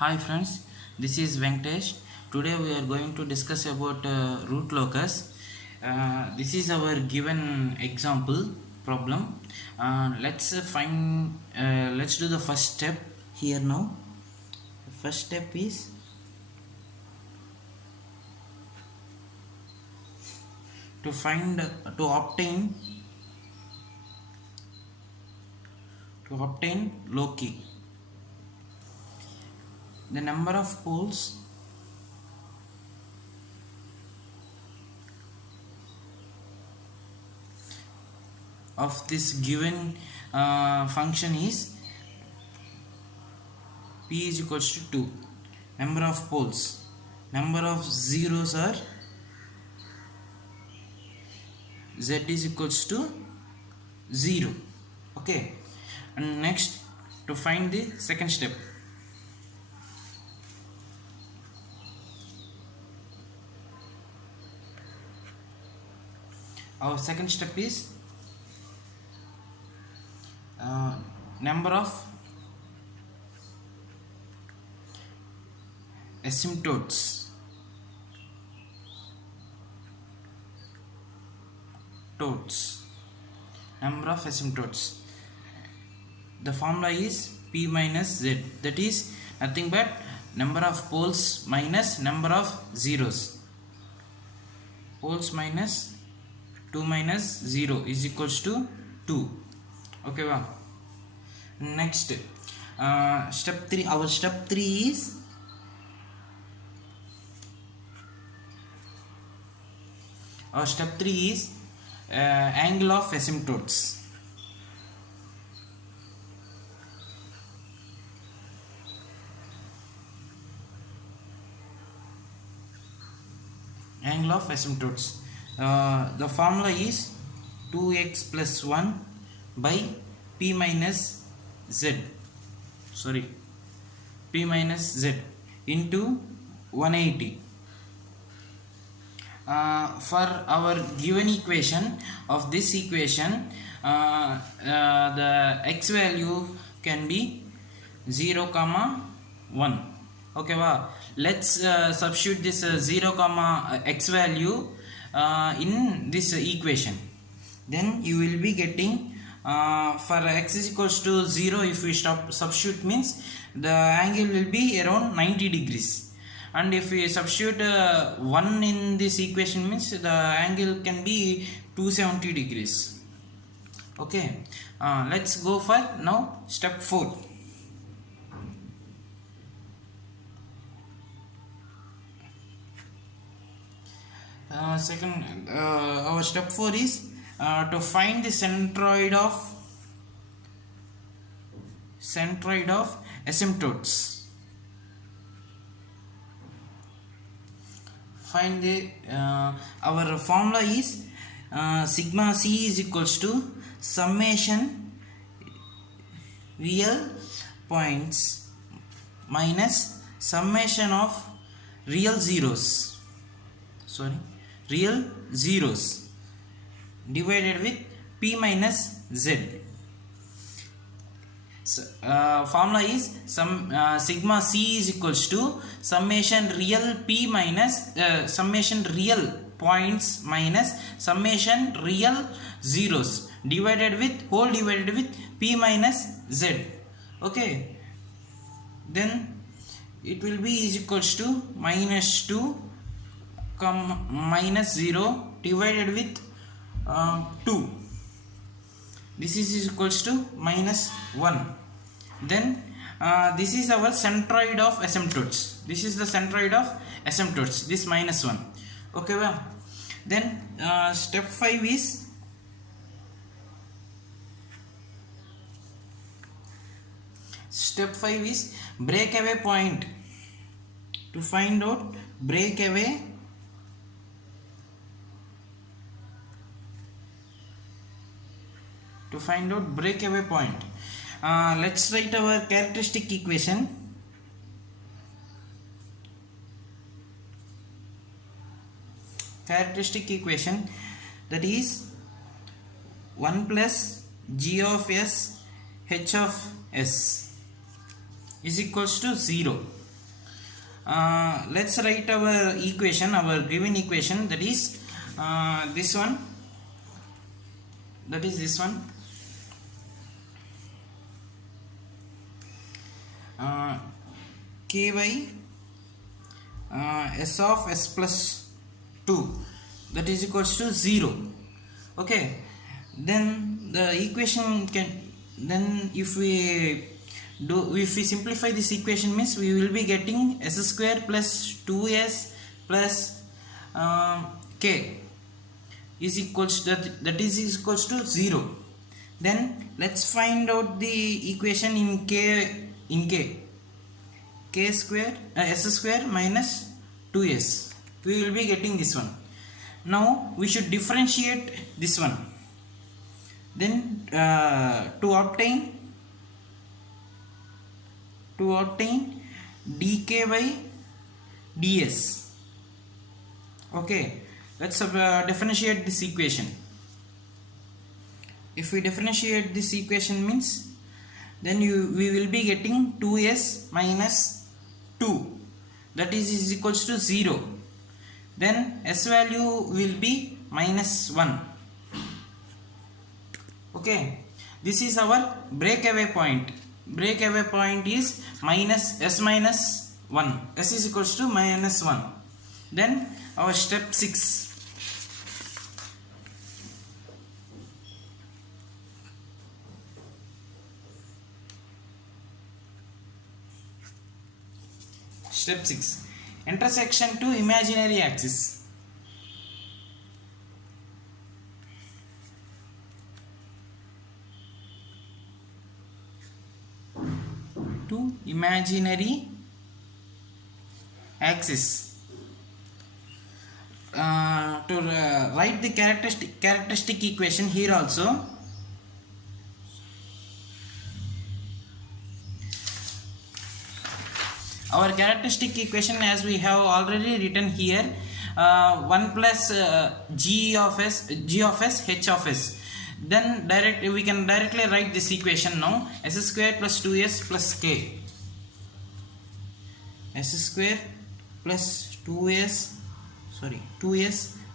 Hi friends, this is Venkatesh. Today we are going to discuss about root locus. This is our given example problem. Let's do the first step here now. The first step is to obtain loci. The number of poles of this given function is p is equals to 2. Number of poles, number of zeros are z is equals to 0. Okay, and next to find the second step. Our second step is number of asymptotes number of asymptotes. The formula is p minus z, that is nothing but number of poles minus number of zeros. Poles minus 2 minus 0 is equals to 2. Okay, wow. Next step 3. Our step 3 is angle of asymptotes. Angle of asymptotes. The formula is 2x plus 1 by p minus z into 180. For our given equation of this equation, the x value can be 0 comma 1. Okay, wow. Let's substitute this 0 comma x value in this equation. Then you will be getting for x is equals to 0, if we substitute means the angle will be around 90 degrees, and if we substitute 1 in this equation means the angle can be 270 degrees. Okay, let's go for now step 4. Our step 4 is to find the centroid of asymptotes. Find the our formula is sigma c is equals to summation real points minus summation of real zeros divided with p minus z. Formula is sigma c is equals to summation real p minus summation real points minus summation real zeros divided with p minus z. Okay, then it will be is equals to minus 2 minus 0 divided with 2. This is equals to minus 1. Then this is our centroid of asymptotes. This is the centroid of asymptotes, this minus 1. Okay, well, then step 5 is breakaway point. To find out breakaway point, let's write our characteristic equation. That is 1 plus g of s h of s is equals to 0. let's write our equation, our given equation, that is this one, that is this one. K by s of s plus 2, that is equals to 0. Okay, then the equation can, then if we simplify this equation, means we will be getting s square plus 2s plus k is equals to that is equals to 0. Then let's find out the equation in k square s square minus 2s. We will be getting this one. Now we should differentiate this one. Then to obtain dk by ds. Okay, let's differentiate this equation. If we differentiate this equation, means then we will be getting 2s minus 2, that is equals to 0. Then s value will be minus 1. Okay, this is our breakaway point. Breakaway point is minus s minus 1. S is equals to minus 1. Then our step 6. Step 6. Intersection to imaginary axis. To imaginary axis. To write the characteristic equation here also. Our characteristic equation, as we have already written here, 1 plus g of s h of s. Then we can directly write this equation now. S square plus 2s plus k. S square plus 2s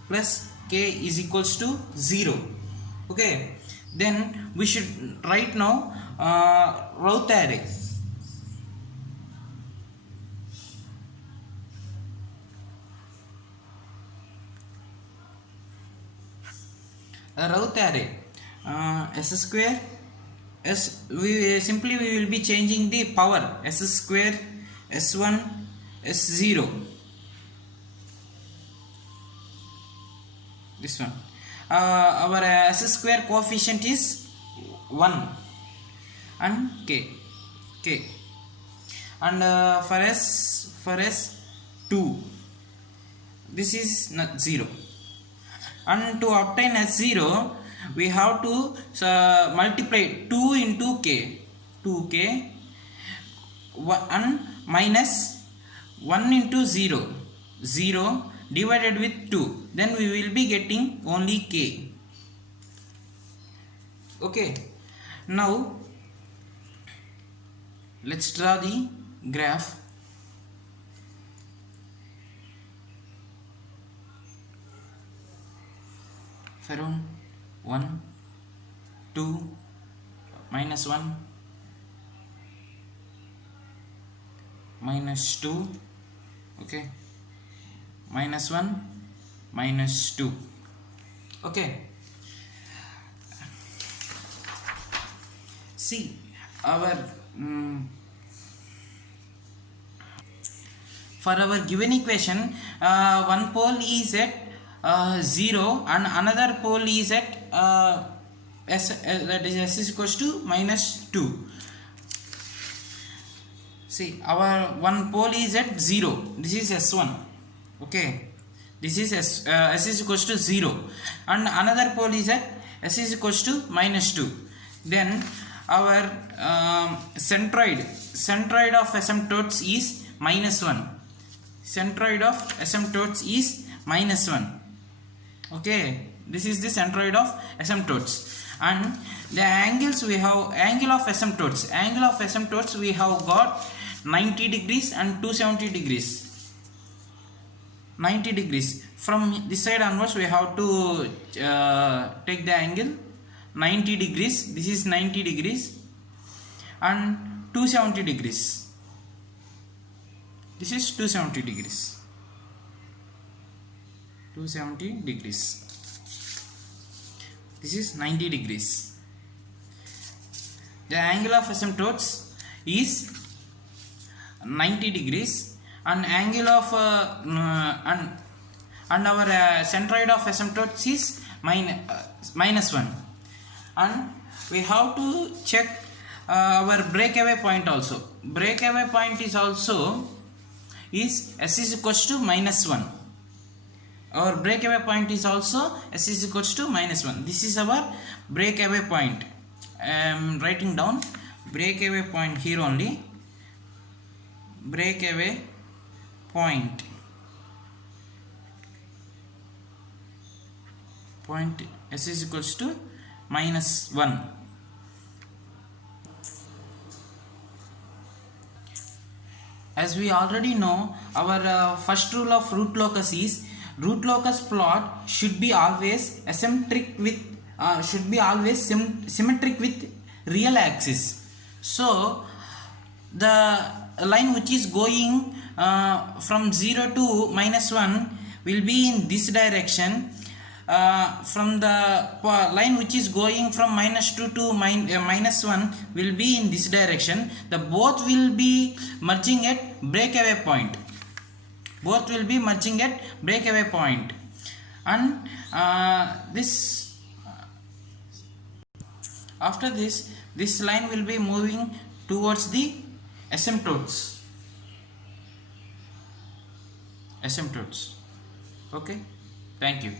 plus k is equals to 0. Okay, then we should write now Routh array. Routh array, s square s, we will be changing the power, s square s1 s0, this one. Our s square coefficient is 1 and k, and for s 2, this is not 0. And to obtain S0, we have to multiply 2 into k, 2k, and minus 1 into 0, 0 divided with 2. Then we will be getting only k. Okay, now let's draw the graph. Around 1, 2, minus 1, minus 2, okay, minus 1, minus 2, okay. See, our for our given equation, one pole is at 0 and another pole is at that is s is equals to minus 2. See, our one pole is at 0. This is s1. Okay, this is s is equals to 0, and another pole is at s is equals to minus 2. Then our centroid of asymptotes is minus 1. Centroid of asymptotes is minus 1. Okay, this is the centroid of asymptotes. And the angles, we have angle of asymptotes we have got 90 degrees and 270 degrees. 90 degrees from this side onwards we have to take the angle 90 degrees. This is 90 degrees and 270 degrees. This is 270 degrees. 270 degrees. This is 90 degrees. The angle of asymptotes is 90 degrees and angle of and our centroid of asymptotes is minus 1, and we have to check our breakaway point also. Breakaway point is also is s is equals to minus 1. Our breakaway point is also s is equals to minus 1. This is our breakaway point. I am writing down breakaway point here only. Breakaway point s is equals to minus 1. As we already know, our first rule of root locus is root locus plot should be always symmetric with real axis. So the line which is going from 0 to minus 1 will be in this direction. From the line which is going from minus 2 to minus 1 will be in this direction. The both will be merging at breakaway point. Both will be merging at breakaway point, and after this line will be moving towards the asymptotes. Okay, thank you.